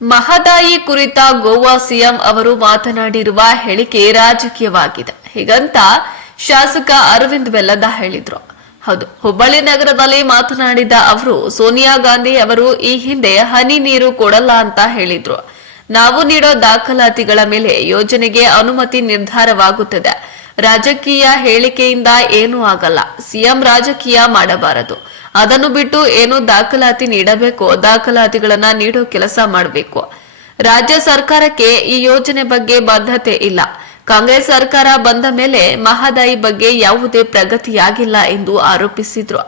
ಮಹದಾಯಿ ಕುರಿತ ಗೋವಾ ಸಿಎಂ ಅವರು ಮಾತನಾಡಿರುವ ಹೇಳಿಕೆ ರಾಜಕೀಯವಾಗಿದೆ ಹೀಗಂತ ಶಾಸಕ ಅರವಿಂದ್ ಬೆಲ್ಲದ ಹೇಳಿದ್ರು. ಹೌದು, ಹುಬ್ಬಳ್ಳಿ ನಗರದಲ್ಲಿ ಮಾತನಾಡಿದ ಅವರು ಸೋನಿಯಾ ಗಾಂಧಿ ಅವರು ಈ ಹಿಂದೆ ಹನಿ ನೀರು ಕೊಡಲ್ಲ ಅಂತ ಹೇಳಿದ್ರು. ನಾವು ನೀಡೋ ದಾಖಲಾತಿಗಳ ಮೇಲೆ ಯೋಜನೆಗೆ ಅನುಮತಿ ನಿರ್ಧಾರವಾಗುತ್ತದೆ. ರಾಜಕೀಯ ಹೇಳಿಕೆಯಿಂದ ಏನೂ ಆಗಲ್ಲ. ಸಿಎಂ ರಾಜಕೀಯ ಮಾಡಬಾರದು. ಅದನ್ನು ಬಿಟ್ಟು ಏನು ದಾಖಲಾತಿ ನೀಡಬೇಕೋ ದಾಖಲಾತಿಗಳನ್ನ ನೀಡೋ ಕೆಲಸ ಮಾಡಬೇಕು. ರಾಜ್ಯ ಸರ್ಕಾರಕ್ಕೆ ಈ ಯೋಜನೆ ಬಗ್ಗೆ ಬದ್ಧತೆ ಇಲ್ಲ. ಕಾಂಗ್ರೆಸ್ ಸರ್ಕಾರ ಬಂದ ಮೇಲೆ ಮಹದಾಯಿ ಬಗ್ಗೆ ಯಾವುದೇ ಪ್ರಗತಿಯಾಗಿಲ್ಲ ಎಂದು ಆರೋಪಿಸಿದ್ರು.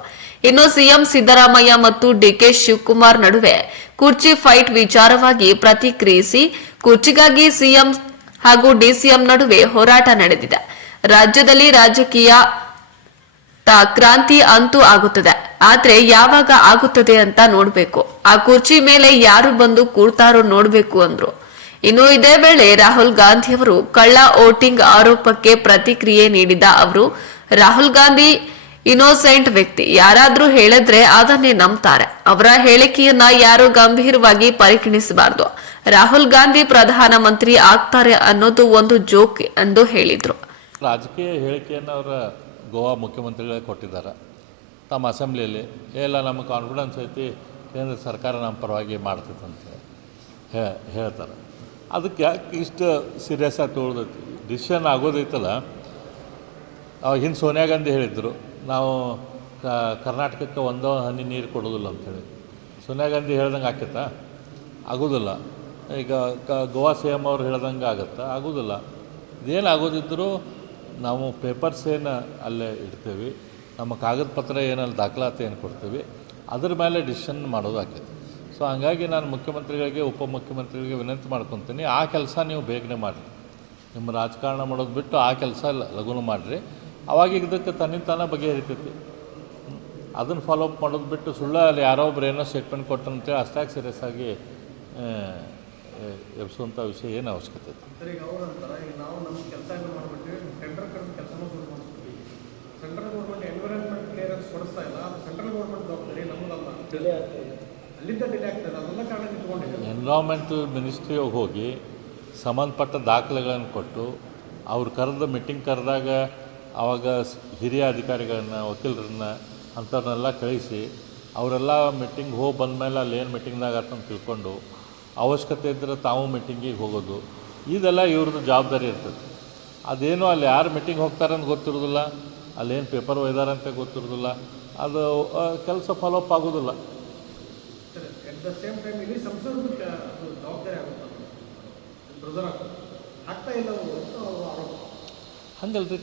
ಇನ್ನು ಸಿಎಂ ಸಿದ್ದರಾಮಯ್ಯ ಮತ್ತು ಡಿಕೆ ಶಿವಕುಮಾರ್ ನಡುವೆ ಕುರ್ಚಿ ಫೈಟ್ ವಿಚಾರವಾಗಿ ಪ್ರತಿಕ್ರಿಯಿಸಿ, ಕುರ್ಚಿಗಾಗಿ ಸಿಎಂ ಹಾಗೂ ಡಿಸಿಎಂ ನಡುವೆ ಹೋರಾಟ ನಡೆದಿದೆ. ರಾಜ್ಯದಲ್ಲಿ ರಾಜಕೀಯ ಕ್ರಾಂತಿ ಅಂತೂ ಆಗುತ್ತದೆ, ಆದ್ರೆ ಯಾವಾಗ ಆಗುತ್ತದೆ ಅಂತ ನೋಡ್ಬೇಕು. ಆ ಕುರ್ಚಿ ಮೇಲೆ ಯಾರು ಬಂದು ಕೂರ್ತಾರೋ ನೋಡ್ಬೇಕು ಅಂದ್ರು. ಇನ್ನು ಇದೇ ವೇಳೆ ರಾಹುಲ್ ಗಾಂಧಿ ಅವರು ಕಳ್ಳ ವೋಟಿಂಗ್ ಆರೋಪಕ್ಕೆ ಪ್ರತಿಕ್ರಿಯೆ ನೀಡಿದ ಅವರು, ರಾಹುಲ್ ಗಾಂಧಿ ಇನ್ನೋಸೆಂಟ್ ವ್ಯಕ್ತಿ, ಯಾರಾದ್ರೂ ಹೇಳಿದ್ರೆ ಅದನ್ನೇ ನಂಬ್ತಾರೆ. ಅವರ ಹೇಳಿಕೆಯನ್ನ ಯಾರು ಗಂಭೀರವಾಗಿ ಪರಿಗಣಿಸಬಾರದು. ರಾಹುಲ್ ಗಾಂಧಿ ಪ್ರಧಾನ ಮಂತ್ರಿ ಆಗ್ತಾರೆ ಅನ್ನೋದು ಒಂದು ಜೋಕ್ ಎಂದು ಹೇಳಿದ್ರು. ರಾಜಕೀಯ ಹೇಳಿಕೆಯನ್ನು ಅವರ ಗೋವಾ ಮುಖ್ಯಮಂತ್ರಿಗಳೇ ಕೊಟ್ಟಿದ್ದಾರೆ ತಮ್ಮ ಅಸೆಂಬ್ಲಿಯಲ್ಲಿ. ಎಲ್ಲ ನಮ್ಮ ಕಾನ್ಫಿಡೆನ್ಸ್ ಐತಿ, ಕೇಂದ್ರ ಸರ್ಕಾರ ನಮ್ಮ ಪರವಾಗಿ ಮಾಡ್ತೈತೆ ಅಂತ ಹೇಳ್ತಾರೆ. ಅದಕ್ಕೆ ಯಾಕೆ ಇಷ್ಟು ಸೀರಿಯಸ್ ಆಗಿ ತೊಗೊಳ್ದೈತಿ? ಡಿಸಿಷನ್ ಆಗೋದೈತಲ್ಲ, ಅವಾಗ ಹಿಂದೆ ಸೋನಿಯಾ ಗಾಂಧಿ ಹೇಳಿದರು, ನಾವು ಕರ್ನಾಟಕಕ್ಕೆ ಒಂದೋ ಹನಿ ನೀರು ಕೊಡೋದಿಲ್ಲ ಅಂಥೇಳಿ. ಸೋನಿಯಾ ಗಾಂಧಿ ಹೇಳ್ದಂಗೆ ಆಕೈತಾ? ಆಗೋದಿಲ್ಲ. ಈಗ ಗೋವಾ ಸಿ ಎಮ್ ಅವ್ರು ಹೇಳ್ದಂಗೆ ಆಗುತ್ತಾ? ಆಗೋದಿಲ್ಲ. ಇದೇನು ಆಗೋದಿದ್ದರೂ ನಾವು ಪೇಪರ್ಸ್ ಏನು ಅಲ್ಲೇ ಇಡ್ತೀವಿ, ನಮ್ಮ ಕಾಗದ ಪತ್ರ ಏನಲ್ಲಿ ದಾಖಲಾತಿ ಏನು ಕೊಡ್ತೀವಿ, ಅದ್ರ ಮೇಲೆ ಡಿಸಿಷನ್ ಮಾಡೋದು ಆಕೈತಿ. ಸೊ ಹಂಗಾಗಿ ನಾನು ಮುಖ್ಯಮಂತ್ರಿಗಳಿಗೆ ಉಪಮುಖ್ಯಮಂತ್ರಿಗಳಿಗೆ ವಿನಂತಿ ಮಾಡ್ಕೊತೀನಿ, ಆ ಕೆಲಸ ನೀವು ಬೇಗನೆ ಮಾಡಿರಿ. ನಿಮ್ಮ ರಾಜಕಾರಣ ಮಾಡೋದು ಬಿಟ್ಟು ಆ ಕೆಲಸ ಲಘುನ ಮಾಡಿರಿ. ಅವಾಗ ಇದಕ್ಕೆ ತನ್ನಿಂತಾನ ಬಗೆಹರಿತೈತಿ. ಅದನ್ನು ಫಾಲೋಅಪ್ ಮಾಡೋದು ಬಿಟ್ಟು ಸುಳ್ಳು ಅಲ್ಲಿ ಯಾರೋ ಒಬ್ರು ಏನೋ ಸ್ಟೇಟ್ಮೆಂಟ್ ಕೊಟ್ಟಂತೇಳಿ ಅಷ್ಟಾಗಿ ಸೀರಿಯಸ್ ಆಗಿ ಎಬ್ಸುವಂಥ ವಿಷಯ ಏನು ಅವಶ್ಯಕತೆ ಐತಿ? ಎನ್ವಿರಾನ್ಮೆಂಟಲ್ ಮಿನಿಸ್ಟ್ರಿಗೆ ಹೋಗಿ ಸಂಬಂಧಪಟ್ಟ ದಾಖಲೆಗಳನ್ನು ಕೊಟ್ಟು ಅವ್ರು ಮೀಟಿಂಗ್ ಕರೆದಾಗ ಆವಾಗ ಹಿರಿಯ ಅಧಿಕಾರಿಗಳನ್ನ, ವಕೀಲರನ್ನ ಅಂಥವ್ರನ್ನೆಲ್ಲ ಕಳಿಸಿ ಅವರೆಲ್ಲ ಮೀಟಿಂಗ್ ಹೋಗಿ ಬಂದಮೇಲೆ ಅಲ್ಲಿ ಏನು ಮೀಟಿಂಗ್ದಾಗ ಅಂತ ತಿಳ್ಕೊಂಡು ಅವಶ್ಯಕತೆ ಇದ್ದರೆ ತಾವು ಮೀಟಿಂಗಿಗೆ ಹೋಗೋದು, ಇದೆಲ್ಲ ಇವ್ರದ್ದು ಜವಾಬ್ದಾರಿ ಇರ್ತದೆ. ಅದೇನು ಅಲ್ಲಿ ಯಾರು ಮೀಟಿಂಗ್ ಹೋಗ್ತಾರೆ ಅಂತ ಗೊತ್ತಿರೋದಿಲ್ಲ, ಅಲ್ಲೇನು ಪೇಪರ್ ಒಯ್ದಾರಂತ ಗೊತ್ತಿರೋದಿಲ್ಲ, ಅದು ಕೆಲಸ ಫಾಲೋಅಪ್ ಆಗೋದಿಲ್ಲ. ಹಂಗಲ್ರಿ,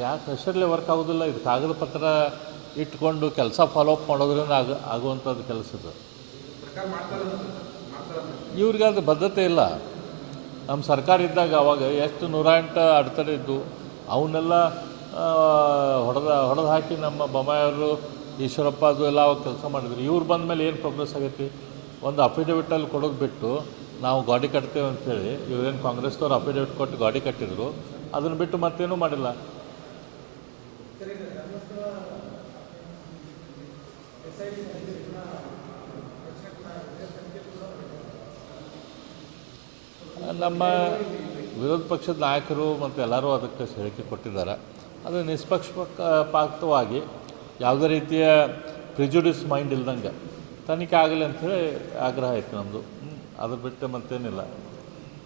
ಯಾ ಪ್ರೆಷರ್ಲೆ ವರ್ಕ್ ಆಗೋದಿಲ್ಲ. ಇದು ಕಾಗದ ಪತ್ರ ಇಟ್ಕೊಂಡು ಕೆಲಸ ಫಾಲೋಅಪ್ ಮಾಡೋದ್ರಿಂದ ಆಗುವಂಥದ್ದು ಕೆಲಸ ಇದು. ಇವ್ರಿಗೆ ಅದು ಬದ್ಧತೆ ಇಲ್ಲ. ನಮ್ಮ ಸರ್ಕಾರ ಇದ್ದಾಗ ಅವಾಗ ಎಷ್ಟು 108 ಅಡೆತಡೆ ಇದ್ದು ಅವನ್ನೆಲ್ಲ ಹೊಡೆದು ಹಾಕಿ ನಮ್ಮ ಬೊಮ್ಮಾಯಿಯವರು, ಈಶ್ವರಪ್ಪ ಅದು ಎಲ್ಲ ಅವಾಗ ಕೆಲಸ ಮಾಡಿದ್ರು. ಇವ್ರು ಬಂದ ಮೇಲೆ ಏನು ಪ್ರೋಗ್ರೆಸ್ ಆಗೈತಿ? ಒಂದು ಅಫಿಡವಿಟಲ್ಲಿ ಕೊಡೋದು ಬಿಟ್ಟು ನಾವು ಗಾಡಿ ಕಟ್ತೇವೆ ಅಂಥೇಳಿ ಇವ್ರೇನು ಕಾಂಗ್ರೆಸ್ದವ್ರು ಅಫಿಡವಿಟ್ ಕೊಟ್ಟು ಗಾಡಿ ಕಟ್ಟಿದ್ರು, ಅದನ್ನು ಬಿಟ್ಟು ಮತ್ತೇನೂ ಮಾಡಿಲ್ಲ. ನಮ್ಮ ವಿರೋಧ ಪಕ್ಷದ ನಾಯಕರು ಮತ್ತು ಎಲ್ಲರೂ ಅದಕ್ಕೆ ಹೇಳಿಕೆ ಕೊಟ್ಟಿದ್ದಾರೆ. ಅದು ನಿಷ್ಪಕ್ಷಪಾತವಾಗಿ ಯಾವುದೇ ರೀತಿಯ ಪ್ರಿಜುಡಿಸ್ ಮೈಂಡ್ ಇಲ್ದಂಗೆ ತನಿಖೆ ಆಗಲಿ ಅಂಥೇಳಿ ಆಗ್ರಹ ಆಯಿತು ನಮ್ಮದು. ಅದ್ರ ಬಿಟ್ಟು ಮತ್ತೇನಿಲ್ಲ.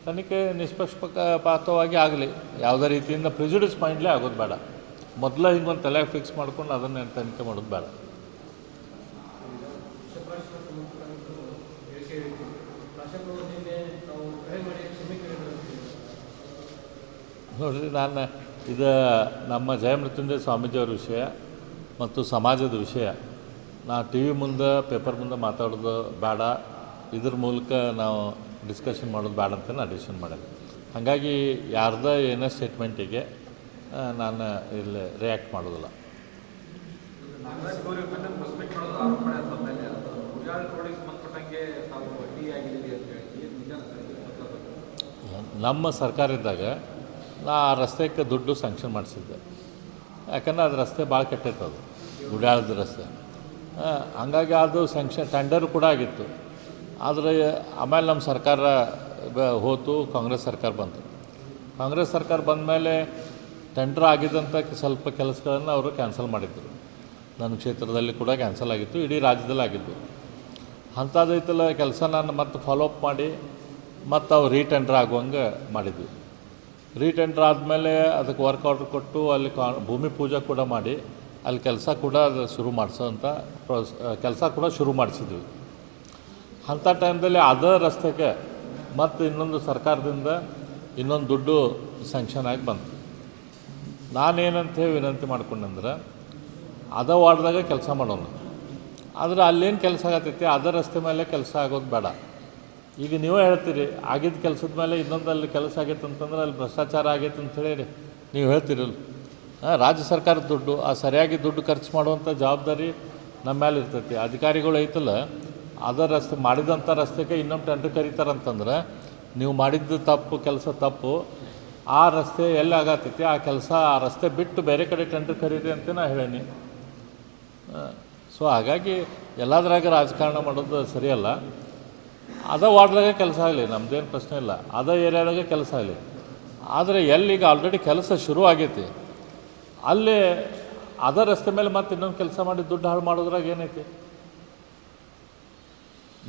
ತನಿಖೆ ನಿಷ್ಪಕ್ಷಪಾತವಾಗಿ ಆಗಲಿ, ಯಾವುದೇ ರೀತಿಯಿಂದ ಪ್ರಿಜುಡಿಸ್ ಮೈಂಡ್ಲೇ ಆಗೋದು ಬೇಡ. ಮೊದಲ ಹಿಂಗೊಂದು ತಲೆ ಫಿಕ್ಸ್ ಮಾಡ್ಕೊಂಡು ಅದನ್ನೇ ತನಿಖೆ ಮಾಡೋದು ಬೇಡ. ನೋಡಿರಿ, ನಾನು ಇದು ನಮ್ಮ ಜಯಮೃತ್ಯುಂಜಯ ಸ್ವಾಮೀಜಿಯವ್ರ ವಿಷಯ ಮತ್ತು ಸಮಾಜದ ವಿಷಯ ನಾವು ಟಿ ವಿ ಮುಂದೆ, ಪೇಪರ್ ಮುಂದೆ ಮಾತಾಡೋದು ಬೇಡ. ಇದ್ರ ಮೂಲಕ ನಾವು ಡಿಸ್ಕಷನ್ ಮಾಡೋದು ಬೇಡ ಅಂತ ನಾನು ಡಿಸಿಷನ್ ಮಾಡಿದೆ. ಹಾಗಾಗಿ ಯಾರ್ದ ಏನೇ ಸ್ಟೇಟ್ಮೆಂಟಿಗೆ ನಾನು ಇಲ್ಲಿ ರಿಯಾಕ್ಟ್ ಮಾಡೋದಿಲ್ಲ. ನಮ್ಮ ಸರ್ಕಾರ ಇದ್ದಾಗ ನಾ ಆ ರಸ್ತೆಗೆ ದುಡ್ಡು ಸ್ಯಾಂಕ್ಷನ್ ಮಾಡಿಸಿದ್ದೆ. ಯಾಕಂದ್ರೆ ಅದು ರಸ್ತೆ ಭಾಳ ಕೆಟ್ಟೈತೆ, ಅದು ಗುಡ್ಯಾಳದ ರಸ್ತೆ. ಹಂಗಾಗಿ ಅದು ಸ್ಯಾಂಕ್ಷನ್ ಟೆಂಡರ್ ಕೂಡ ಆಗಿತ್ತು. ಆದರೆ ಆಮೇಲೆ ನಮ್ಮ ಸರ್ಕಾರ ಹೋತು, ಕಾಂಗ್ರೆಸ್ ಸರ್ಕಾರ ಬಂತು. ಕಾಂಗ್ರೆಸ್ ಸರ್ಕಾರ ಬಂದ ಮೇಲೆ ಟೆಂಡರ್ ಆಗಿದ್ದಂಥ ಸ್ವಲ್ಪ ಕೆಲಸಗಳನ್ನು ಅವರು ಕ್ಯಾನ್ಸಲ್ ಮಾಡಿದ್ದರು. ನನ್ನ ಕ್ಷೇತ್ರದಲ್ಲಿ ಕೂಡ ಕ್ಯಾನ್ಸಲ್ ಆಗಿತ್ತು, ಇಡೀ ರಾಜ್ಯದಲ್ಲಿ ಆಗಿದ್ದು. ಅಂಥದ್ದೈತಲ್ಲ ಕೆಲಸ ನಾನು ಮತ್ತೆ ಫಾಲೋಅಪ್ ಮಾಡಿ ಮತ್ತು ಅವು ರೀಟೆಂಡರ್ ಆಗುವಂಗೆ ಮಾಡಿದ್ವಿ. ರೀಟೆಂಡರ್ ಆದಮೇಲೆ ಅದಕ್ಕೆ ವರ್ಕ್ ಆರ್ಡ್ರ್ ಕೊಟ್ಟು ಅಲ್ಲಿ ಭೂಮಿ ಪೂಜೆ ಕೂಡ ಮಾಡಿ ಅಲ್ಲಿ ಕೆಲಸ ಕೂಡ ಅದು ಶುರು ಮಾಡಿಸೋಂಥ ಕೆಲಸ ಕೂಡ ಶುರು ಮಾಡಿಸಿದ್ವಿ. ಅಂಥ ಟೈಮ್ದಲ್ಲಿ ಅದೇ ರಸ್ತೆಗೆ ಮತ್ತು ಇನ್ನೊಂದು ಸರ್ಕಾರದಿಂದ ಇನ್ನೊಂದು ದುಡ್ಡು ಸ್ಯಾಂಕ್ಷನ್ ಆಗಿ ಬಂತು. ನಾನೇನಂತ ಹೇಳಿ ವಿನಂತಿ ಮಾಡ್ಕೊಂಡಂದ್ರೆ ಅದ ವಾರ್ಡ್ದಾಗ ಕೆಲಸ ಮಾಡೋಣ, ಆದರೆ ಅಲ್ಲೇನು ಕೆಲಸ ಆಗತ್ತೈತಿ ಅದೇ ರಸ್ತೆ ಮೇಲೆ ಕೆಲಸ ಆಗೋದು ಬೇಡ. ಈಗ ನೀವೇ ಹೇಳ್ತೀರಿ ಆಗಿದ್ದ ಕೆಲಸದ ಮೇಲೆ ಇನ್ನೊಂದು ಅಲ್ಲಿ ಕೆಲಸ ಆಗೈತೆ ಅಂತಂದ್ರೆ ಅಲ್ಲಿ ಭ್ರಷ್ಟಾಚಾರ ಆಗೈತೆ ಅಂಥೇಳಿ ನೀವು ಹೇಳ್ತೀರಲ್ಲ. ರಾಜ್ಯ ಸರ್ಕಾರದ ದುಡ್ಡು ಆ ಸರಿಯಾಗಿ ದುಡ್ಡು ಖರ್ಚು ಮಾಡುವಂಥ ಜವಾಬ್ದಾರಿ ನಮ್ಮ ಮೇಲೆ ಇರ್ತೈತಿ. ಅಧಿಕಾರಿಗಳು ಐತಲ್ಲ ಅದೇ ರಸ್ತೆ ಮಾಡಿದಂಥ ರಸ್ತೆಗೆ ಇನ್ನೊಂದು ಟೆಂಡರ್ ಕರೀತಾರಂತಂದ್ರೆ ನೀವು ಮಾಡಿದ್ದು ತಪ್ಪು, ಕೆಲಸ ತಪ್ಪು, ಆ ರಸ್ತೆ ಎಲ್ಲಿ ಆಗತ್ತೈತಿ ಆ ಕೆಲಸ ಆ ರಸ್ತೆ ಬಿಟ್ಟು ಬೇರೆ ಕಡೆ ಟೆಂಡರ್ ಕರೀರಿ ಅಂತ ನಾ ಹೇಳೀನಿ. ಸೊ ಹಾಗಾಗಿ ಎಲ್ಲದ್ರಾಗ ರಾಜಕಾರಣ ಮಾಡೋದು ಸರಿಯಲ್ಲ. ಅದೇ ವಾರ್ಡ್ದಾಗ ಕೆಲಸ ಆಗಲಿ, ನಮ್ಮದೇನು ಪ್ರಶ್ನೆ ಇಲ್ಲ, ಅದೇ ಏರಿಯಾದಾಗ ಕೆಲಸ ಆಗಲಿ. ಆದರೆ ಎಲ್ಲಿಗ ಆಲ್ರೆಡಿ ಕೆಲಸ ಶುರು ಆಗೈತಿ ಅಲ್ಲಿ ಅದೇ ರಸ್ತೆ ಮೇಲೆ ಮತ್ತೆ ಇನ್ನೊಂದು ಕೆಲಸ ಮಾಡಿ ದುಡ್ಡು ಹಾಳು ಮಾಡೋದ್ರಾಗ ಏನೈತಿ?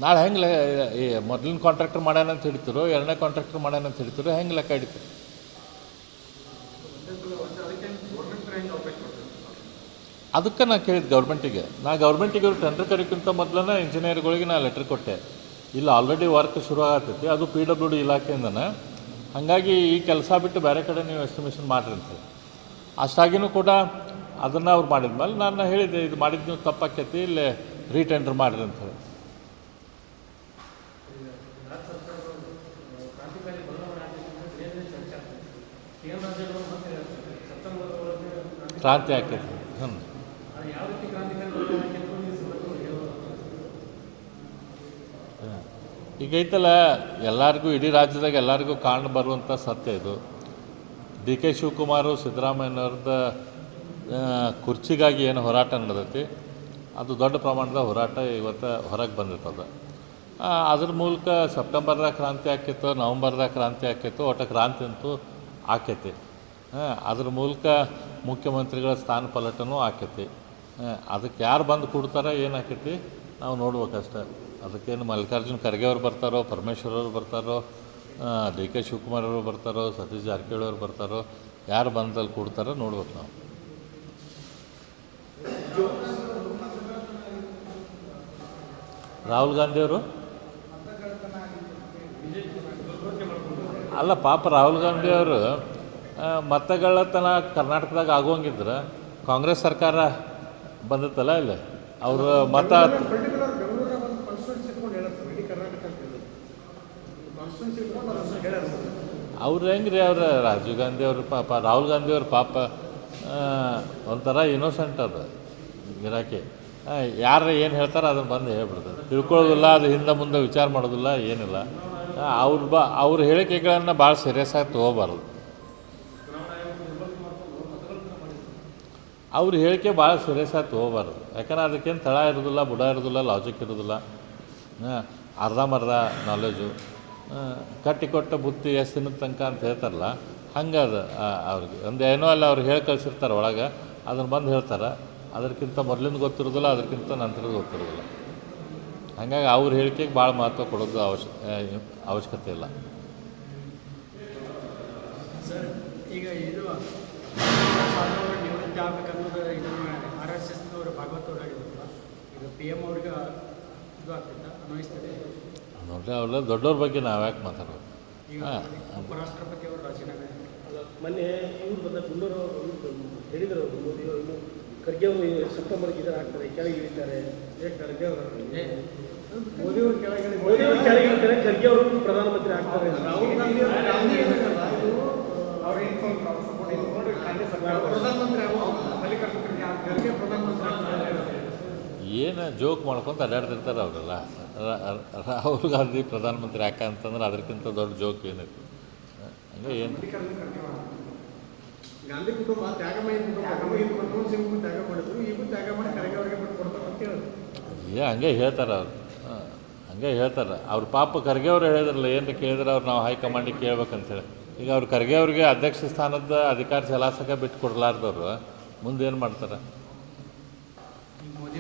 ನಾಳೆ ಹೆಂಗೆ ಈ ಮೊದಲಿನ ಕಾಂಟ್ರಾಕ್ಟರ್ ಮಾಡ್ಯಾನಂತ ಹಿಡಿತಿರೋ, ಎರಡನೇ ಕಾಂಟ್ರಾಕ್ಟರ್ ಮಾಡ್ಯಾನಂತ ಹಿಡಿತಿರೋ, ಹೆಂಗೆ ಲೆಕ್ಕ ಹಿಡಿತೀರಿ? ಅದಕ್ಕೆ ನಾನು ಕೇಳಿದ್ದು ಗೌರ್ಮೆಂಟಿಗೆ. ಗೌರ್ಮೆಂಟಿಗೆ ಇವ್ರು ಟೆಂಡರ್ ಕರೀಕ್ಕಿಂತ ಮೊದಲನೇ ಇಂಜಿನಿಯರ್ಗಳಿಗೆ ನಾನು ಲೆಟ್ರ್ ಕೊಟ್ಟೆ, ಇಲ್ಲ ಆಲ್ರೆಡಿ ವರ್ಕ್ ಶುರು ಆಗತ್ತೈತಿ, ಅದು PWD ಇಲಾಖೆಯಿಂದನೇ, ಹಾಗಾಗಿ ಈ ಕೆಲಸ ಬಿಟ್ಟು ಬೇರೆ ಕಡೆ ನೀವು ಎಸ್ಟಿಮೇಷನ್ ಮಾಡಿರಿ ಅಂತೇಳಿ. ಅಷ್ಟಾಗಿಯೂ ಕೂಡ ಅದನ್ನು ಅವ್ರು ಮಾಡಿದ್ಮೇಲೆ ನಾನು ಹೇಳಿದ್ದೆ ಇದು ಮಾಡಿದ್ದು ನೀವು ತಪ್ಪಾಕೈತಿ, ಇಲ್ಲೇ ರೀಟೆಂಡರ್ ಮಾಡಿರಿ ಅಂಥೇಳಿ. ಕ್ರಾಂತಿ ಆಕೈತಿ. ಈಗ ಐತಲ್ಲ ಎಲ್ಲರಿಗೂ ಇಡೀ ರಾಜ್ಯದಾಗ ಎಲ್ಲರಿಗೂ ಕಾಣ್ ಬರುವಂಥ ಸತ್ಯ ಇದು. DK ಶಿವಕುಮಾರು ಸಿದ್ದರಾಮಯ್ಯನವ್ರದ್ದು ಕುರ್ಚಿಗಾಗಿ ಏನು ಹೋರಾಟ ನಡೆದೈತಿ ಅದು ದೊಡ್ಡ ಪ್ರಮಾಣದ ಹೋರಾಟ ಇವತ್ತು ಹೊರಗೆ ಬಂದಿರ್ತದೆ. ಅದ್ರ ಮೂಲಕ ಸೆಪ್ಟೆಂಬರ್ದಾಗ ಕ್ರಾಂತಿ ಆಕೈತೋ, ನವಂಬರ್ದಾಗ ಕ್ರಾಂತಿ ಆಕೈತೋ, ಒಟ್ಟು ಕ್ರಾಂತಿ ಅಂತೂ ಆಕೈತಿ. ಅದ್ರ ಮೂಲಕ ಮುಖ್ಯಮಂತ್ರಿಗಳ ಸ್ಥಾನ ಪಲಟನೂ ಆಕೈತಿ. ಅದಕ್ಕೆ ಯಾರು ಬಂದು ಕೊಡ್ತಾರೋ ಏನಾಕೈತಿ ನಾವು ನೋಡ್ಬೇಕಷ್ಟೆ. ಅದಕ್ಕೇನು ಮಲ್ಲಿಕಾರ್ಜುನ್ ಖರ್ಗೆ ಅವ್ರು ಬರ್ತಾರೋ, ಪರಮೇಶ್ವರ್ ಅವರು ಬರ್ತಾರೋ, DK ಶಿವಕುಮಾರ್ ಅವರು ಬರ್ತಾರೋ, ಸತೀಶ್ ಜಾರಕಿಹೊಳಿ ಅವ್ರು ಬರ್ತಾರೋ, ಯಾರು ಬಂದಲ್ಲಿ ಕೊಡ್ತಾರೋ ನೋಡ್ಬೇಕು ನಾವು. ರಾಹುಲ್ ಗಾಂಧಿಯವರು ಅಲ್ಲ ಪಾಪ ರಾಹುಲ್ ಗಾಂಧಿಯವರು ಮತಗಳತನ ಕರ್ನಾಟಕದಾಗ ಆಗುವಂಗಿದ್ರೆ ಕಾಂಗ್ರೆಸ್ ಸರ್ಕಾರ ಬಂದತ್ತಲ್ಲ ಇಲ್ಲಿ ಅವರು ಮತ ಅವ್ರು ಹೆಂಗೆ ರೀ ಅವ್ರು ರಾಜೀವ್ ಗಾಂಧಿ ಅವರು ಪಾಪ, ರಾಹುಲ್ ಗಾಂಧಿ ಅವ್ರ ಪಾಪ ಒಂಥರ ಇನ್ನೋಸೆಂಟ್ ಅದು ಗಿರಾಕಿ. ಯಾರು ಏನು ಹೇಳ್ತಾರೆ ಅದನ್ನು ಬಂದು ಹೇಳ್ಬಿಡ್ತಾರೆ, ತಿಳ್ಕೊಳ್ಳೋದಿಲ್ಲ, ಅದು ಹಿಂದೆ ಮುಂದೆ ವಿಚಾರ ಮಾಡೋದಿಲ್ಲ, ಏನಿಲ್ಲ. ಅವ್ರ ಹೇಳಿಕೆಗಳನ್ನು ಭಾಳ ಸೀರಿಯಸ್ ಆಗಿ ತೊಗೋಬಾರ್ದು. ಅವ್ರ ಹೇಳಿಕೆ ಭಾಳ ಸೀರಿಯಸ್ ಆಗಿ ತೊಗೋಬಾರ್ದು. ಯಾಕಂದ್ರೆ ಅದಕ್ಕೇನು ತಳ ಇರೋದಿಲ್ಲ, ಬುಡ ಇರೋದಿಲ್ಲ, ಲಾಜಿಕ್ ಇರೋದಿಲ್ಲ, ಅರ್ಧಂಬರ್ಧ ನಾಲೆಜು. ಕಟ್ಟಿಕೊಟ್ಟ ಬುತ್ತಿ ಎಷ್ಟು ದಿನದ ತನಕ ಅಂತ ಹೇಳ್ತಾರಲ್ಲ, ಹಂಗೆ ಅದು ಅವ್ರಿಗೆ ಒಂದು ಏನೋ ಅಲ್ಲ ಅವ್ರು ಹೇಳಿ ಕಳಿಸಿರ್ತಾರೆ ಒಳಗೆ, ಅದನ್ನು ಬಂದು ಹೇಳ್ತಾರೆ. ಅದಕ್ಕಿಂತ ಮೊದಲಿಂದ ಗೊತ್ತಿರೋದಿಲ್ಲ, ಅದಕ್ಕಿಂತ ನಂತರದ ಗೊತ್ತಿರೋದಿಲ್ಲ. ಹಾಗಾಗಿ ಅವ್ರ ಹೇಳಿಕೆಗೆ ಭಾಳ ಮಹತ್ವ ಕೊಡೋದು ಅವಶ್ಯಕತೆ ಇಲ್ಲ. ಈಗ ಇದು ನಿವೃತ್ತಿ ಆಗಬೇಕನ್ನೋದು ಇದನ್ನು RSSನವರು ಭಾಗವತ್ ಅವರು ಹೇಳಿದ್ರಲ್ಲ, ಈಗ PM ಅವ್ರಿಗೆ ಇದು ಆಗ್ತಿದ್ದ ಅನ್ವಯಿಸ್ತದೆ ನೋಡ್ರಿ. ಅವ್ರ ದೊಡ್ಡವ್ರ ಬಗ್ಗೆ ನಾವು ಯಾಕೆ ಮಾತಾಡೋದು? ಈಗ ಉಪರಾಷ್ಟ್ರಪತಿ ಅವರು ರಾಜೀನಾಮೆ ಮೊನ್ನೆ ಇವ್ರು ಬಂದ ಗುಂಡೂರು ಹೇಳಿದರು, ಮೋದಿ ಇನ್ನು ಖರ್ಗೆ ಅವರು ಸೆಪ್ಟೆಂಬರ್ಗೆ ಇದನ್ನು ಹಾಕ್ತಾರೆ, ಕೆಳಗೆ ಇಳಿತಾರೆ. ಖರ್ಗೆ ಅವರು ಮೋದಿಯವರು ಕೆಳಗೆ ಇಳಿತಾರೆ, ಖರ್ಗೆ ಅವರು ಪ್ರಧಾನಮಂತ್ರಿ ಆಗ್ತಾರೆ. ರಾಹುಲ್ ಗಾಂಧಿ ಏನು ಜೋಕ್ ಮಾಡ್ಕೊಂತ ಅಡ್ಡಾಡ್ತಿರ್ತಾರೆ ಅವರೆಲ್ಲ. ರಾಹುಲ್ ಗಾಂಧಿ ಪ್ರಧಾನಮಂತ್ರಿ ಯಾಕೆ ಅಂತಂದ್ರೆ ಅದಕ್ಕಿಂತ ದೊಡ್ಡ ಜೋಕ್ ಏನೈತಿ? ಹಂಗೆ ಏನು ಗಾಂಧಿ ಕುಟುಂಬ ತ್ಯಾಗ ಮಾಡಿದ್ರು, ಮನಮೋಹನ್ ಸಿಂಗ್ ತ್ಯಾಗ ಮಾಡಿದ್ರು, ಈಗೂ ತ್ಯಾಗ ಮಾಡಿ ಖರ್ಗೆ ಅವರಿಗೆ ಬಿಟ್ಟು ಕೊಡ್ತಾರೆ ಅಂತ ಹೇಳಿದ್ರು. ಹಂಗೆ ಹೇಳ್ತಾರೆ ಅವರು, ಹಂಗೆ ಹಂಗೆ ಹೇಳ್ತಾರೆ ಅವ್ರ ಪಾಪ ಖರ್ಗೆ ಅವ್ರು ಹೇಳಿದ್ರಲ್ಲ, ಏನು ಕೇಳಿದ್ರೆ ಅವ್ರು ನಾವು ಹೈಕಮಾಂಡಿಗೆ ಕೇಳ್ಬೇಕಂತೇಳಿ. ಈಗ ಅವ್ರು ಖರ್ಗೆ ಅವ್ರಿಗೆ ಅಧ್ಯಕ್ಷ ಸ್ಥಾನದ ಅಧಿಕಾರ ಚಲಾಯಿಸೋಕೆ ಬಿಟ್ಟು ಕೊಡಲಾರ್ದವ್ರು ಮುಂದೆ ಏನು ಮಾಡ್ತಾರೆ?